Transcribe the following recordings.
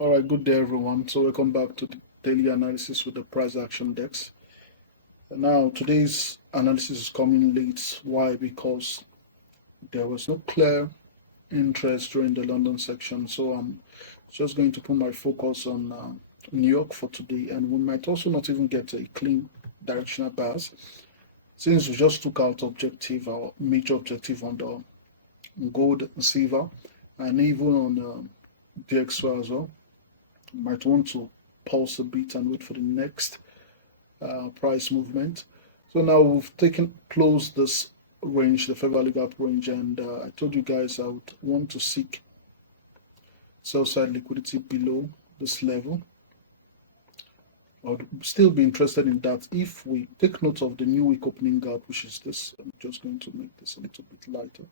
All right, good day, everyone. So, welcome back to the daily analysis with the price action dex. Now, today's analysis is coming late. Why? Because there was no clear interest during the London section. So, I'm just going to put my focus on New York for today, and we might also not even get a clean directional bias since we just took out objective, our major objective on the gold and silver, and even on DXY as well. You might want to pause a bit and wait for the next price movement. So now we've closed this range, the fair value gap range, and I told you guys I would want to seek sell side liquidity below this level. I would still be interested in that if we take note of the new week opening gap, which is this. I'm just going to make this a little bit lighter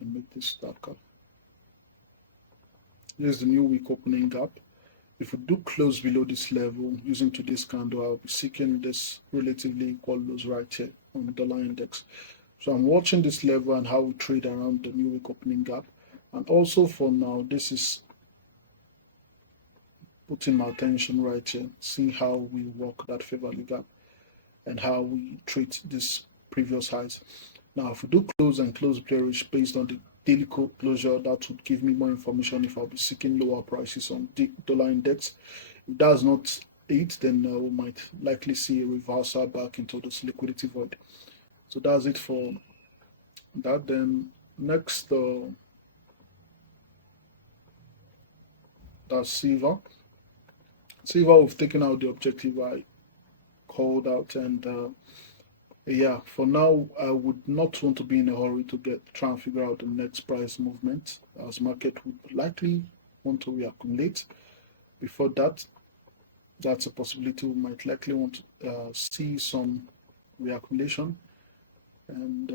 and make this darker. Here's the new week opening gap. If we do close below this level using today's candle, I'll be seeking this relatively equal lows right here on the dollar index. So I'm watching this level and how we trade around the new week opening gap. And also for now, this is putting my attention right here, seeing how we work that fair value gap and how we treat these previous highs. Now, if we do close and close bearish based on the daily closure, that would give me more information if I'll be seeking lower prices on the dollar index. If that's not it, then we might likely see a reversal back into this liquidity void. So that's it for that. Then next, that's silver. Silver, we've taken out the objective I called out, and yeah, for now, I would not want to be in a hurry to try and figure out the next price movement, as market would likely want to reaccumulate. Before that, that's a possibility. We might likely want to see some reaccumulation, and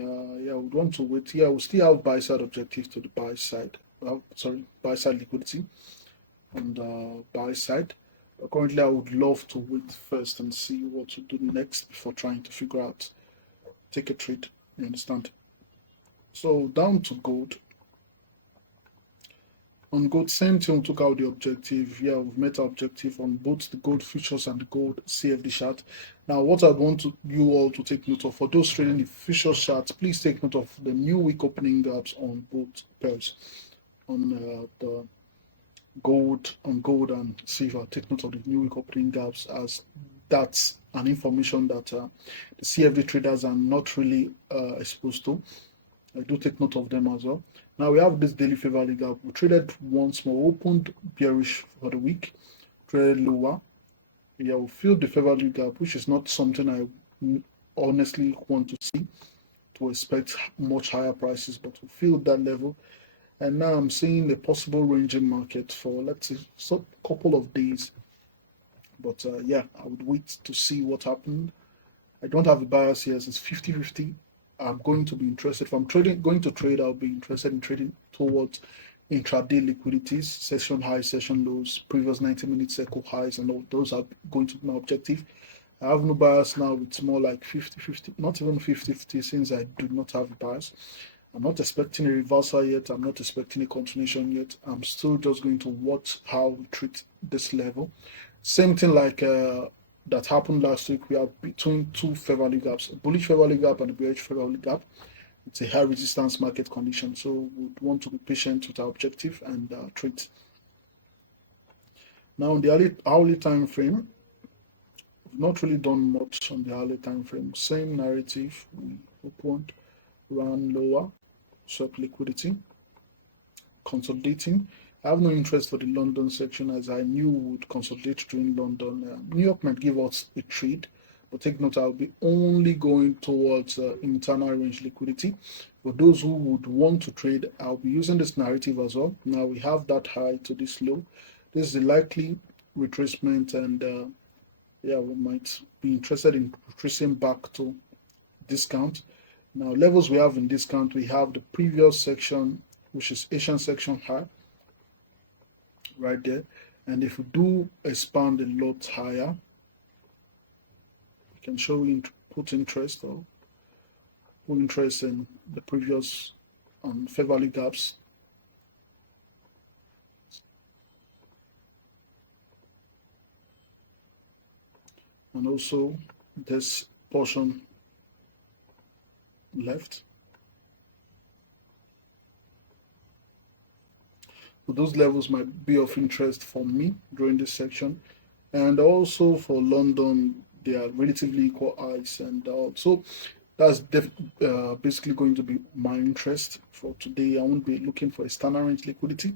yeah, we'd want to wait. Yeah, we still have buy side objectives to the buy side. Buy side liquidity on the buy side. But currently, I would love to wait first and see what to do next before trying to figure out take a trade. You understand? So down to gold. On gold, same thing, we took out the objective. Yeah, we've met our objective on both the gold futures and the gold CFD chart. Now, what I'd want you all to take note of, for those trading the futures chart, please take note of the new week opening gaps on both pairs. On the gold and silver, take note of the new week opening gaps, as that's an information that the CFD traders are not really exposed to. I do take note of them as well. Now we have this daily fair value gap. We traded once more, opened bearish for the week, traded lower. Yeah, we filled the fair value gap, which is not something I honestly want to see, to expect much higher prices, but we filled that level. And now I'm seeing a possible ranging market for, let's say, a couple of days. But yeah, I would wait to see what happened. I don't have a bias here. It's 50-50. I'm going to be interested. If I'm going to trade, I'll be interested in trading towards intraday liquidities, session highs, session lows, previous 90-minute cycle highs, and all those are going to be my objective. I have no bias now. It's more like 50-50, not even 50-50, since I do not have a bias. I'm not expecting a reversal yet. I'm not expecting a continuation yet. I'm still just going to watch how we treat this level. Same thing like that happened last week. We are between two fair value gaps, a bullish fair value gap and a bearish fair value gap. It's a high resistance market condition, so we want to be patient with our objective and trade. Now on the hourly time frame, we've not really done much on the hourly time frame. Same narrative. We opened, ran lower, swept liquidity, consolidating. I have no interest for the London section, as I knew would consolidate during London. New York might give us a trade, but take note, I'll be only going towards internal range liquidity. For those who would want to trade, I'll be using this narrative as well. Now we have that high to this low. This is a likely retracement, and yeah, we might be interested in retracing back to discount. Now, levels we have in discount, we have the previous section, which is Asian section high, right there. And if we do expand a lot higher, we can show put interest or put interest in the previous fair value gaps. and also this portion left. So those levels might be of interest for me during this section, and also for London they are relatively equal highs, and so that's basically going to be my interest for today. I won't be looking for external range liquidity.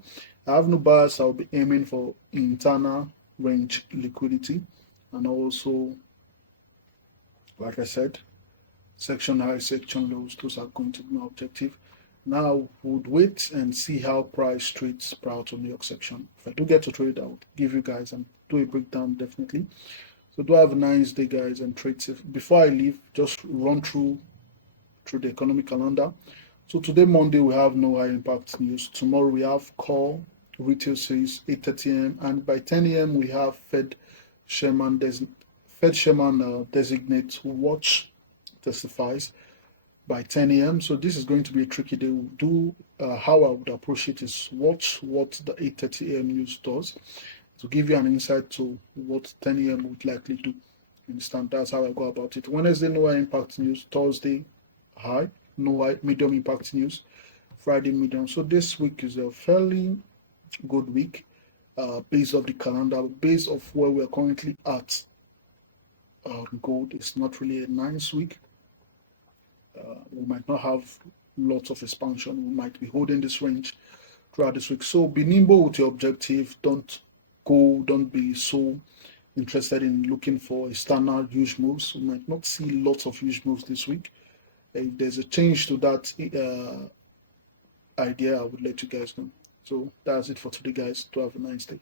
I have no bias. I'll be aiming for internal range liquidity, and also, like I said, section high, section lows. Those are going to be my objective. Now, we'll wait and see how price trades prior to New York section. If I do get to trade, I'll give you guys and do a breakdown definitely. So do have a nice day, guys, and trade safe. Before I leave, just run through the economic calendar. So today, Monday, we have no high impact news. Tomorrow we have call retail sales 8:30 a.m. and by 10 a.m. we have Sherman designate watch testifies by 10 a.m. So this is going to be a tricky day. We'll do how I would approach it is watch what the 8:30 a.m. news does to give you an insight to what 10 a.m. would likely do. Understand? That's how I go about it. Wednesday, no high impact news. Thursday, high, no high, medium impact news. Friday, medium. So this week is a fairly good week, based off the calendar, based off where we are currently at. Gold is not really a nice week. We might not have lots of expansion. We might be holding this range throughout this week. So be nimble with your objective. Don't be so interested in looking for external huge moves. We might not see lots of huge moves this week. If there's a change to that idea, I would let you guys know. So that's it for today, guys. Do have a nice day.